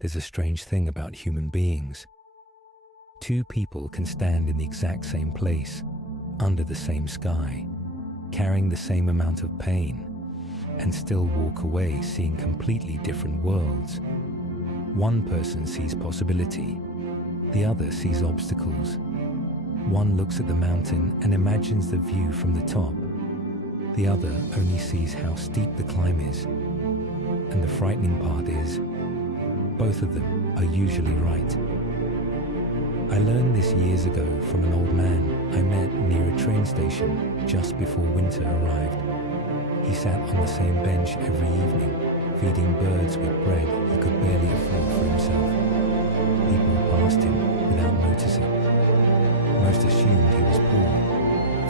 there's a strange thing about human beings. Two people can stand in the exact same place, under the same sky, carrying the same amount of pain, and still walk away seeing completely different worlds. One person sees possibility, the other sees obstacles. One looks at the mountain and imagines the view from the top. The other only sees how steep the climb is. And the frightening part is, both of them are usually right. I learned this years ago from an old man I met near a train station just before winter arrived. He sat on the same bench every evening, feeding birds with bread he could barely afford for himself. People passed him without noticing. Most assumed he was poor,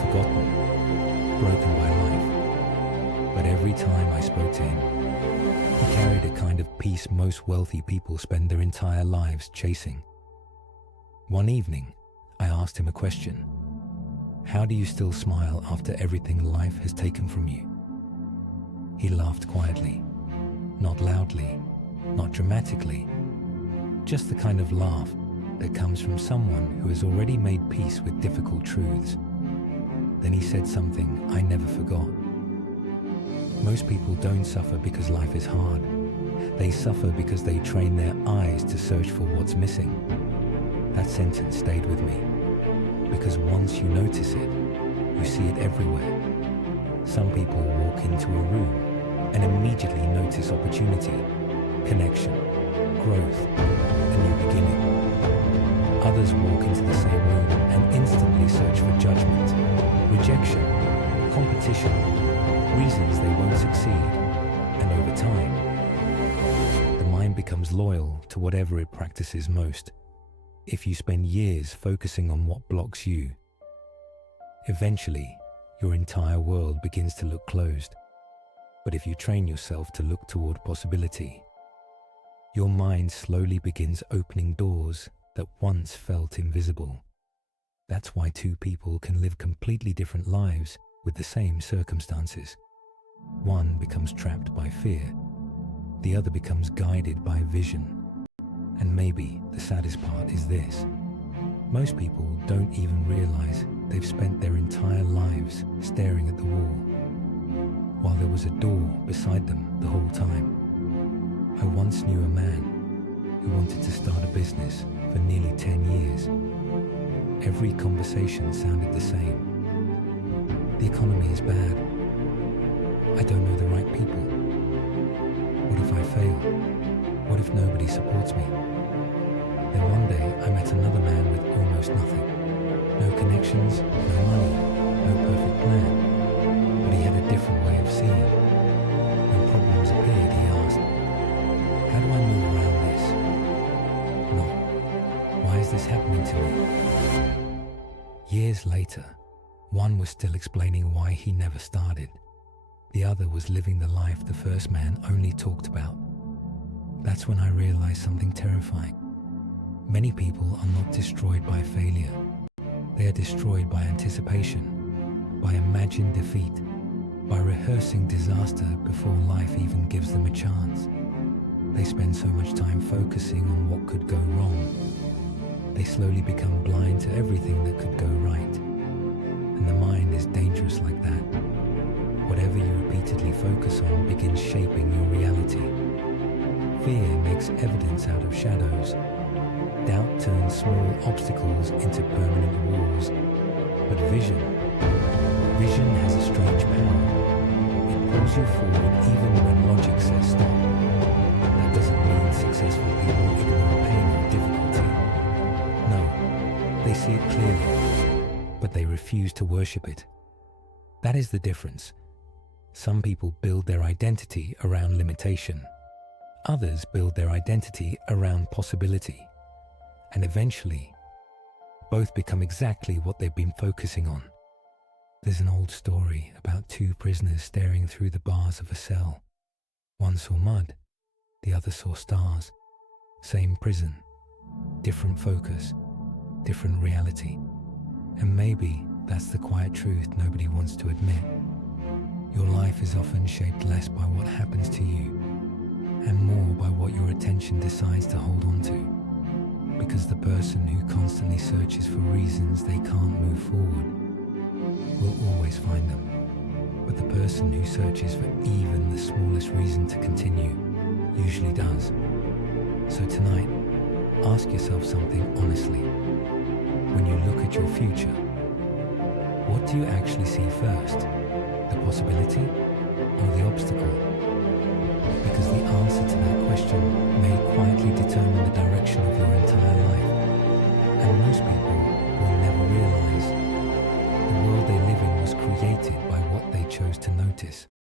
forgotten, broken by life. But every time I spoke to him, he carried a kind of peace most wealthy people spend their entire lives chasing. One evening, I asked him a question. How do you still smile after everything life has taken from you? He laughed quietly, not loudly, not dramatically, just the kind of laugh that comes from someone who has already made peace with difficult truths. Then he said something I never forgot. Most people don't suffer because life is hard. They suffer because they train their eyes to search for what's missing. That sentence stayed with me, because once you notice it, you see it everywhere. Some people walk into a room and immediately notice opportunity, connection, growth, a new beginning. Others walk into the same room and instantly search for judgment, rejection, competition, reasons they won't succeed, and over time, the mind becomes loyal to whatever it practices most. If you spend years focusing on what blocks you, eventually your entire world begins to look closed. But if you train yourself to look toward possibility, your mind slowly begins opening doors that once felt invisible. That's why two people can live completely different lives with the same circumstances. One becomes trapped by fear, the other becomes guided by vision. And maybe the saddest part is this. Most people don't even realize they've spent their entire lives staring at the wall, while there was a door beside them the whole time. I once knew a man who wanted to start a business for nearly 10 years. Every conversation sounded the same. The economy is bad. I don't know the right people. What if I fail? What if nobody supports me? Then one day I met another man with almost nothing. No connections, no money, no perfect plan. But he had a different way of seeing. When problems appeared, he asked, how do I move around this? Not, why is this happening to me? Years later, one was still explaining why he never started. The other was living the life the first man only talked about. That's when I realized something terrifying. Many people are not destroyed by failure. They are destroyed by anticipation, by imagined defeat, by rehearsing disaster before life even gives them a chance. They spend so much time focusing on what could go wrong. They slowly become blind to everything that could go right. And the mind is dangerous like that. Whatever you repeatedly focus on begins shaping your reality. Fear makes evidence out of shadows. Doubt turns small obstacles into permanent walls. But vision has a strange power. It pulls you forward even when logic says stop. That doesn't mean successful people ignore pain or difficulty. No, they see it clearly, but they refuse to worship it. That is the difference. Some people build their identity around limitation. Others build their identity around possibility. And eventually, both become exactly what they've been focusing on. There's an old story about two prisoners staring through the bars of a cell. One saw mud, the other saw stars. Same prison, different focus, different reality. And maybe that's the quiet truth nobody wants to admit. Your life is often shaped less by what happens to you and more by what your attention decides to hold on to. Because the person who constantly searches for reasons they can't move forward will always find them. But the person who searches for even the smallest reason to continue usually does. So tonight, ask yourself something honestly. When you look at your future, what do you actually see first? The possibility or the obstacle? Because the answer to that question may quietly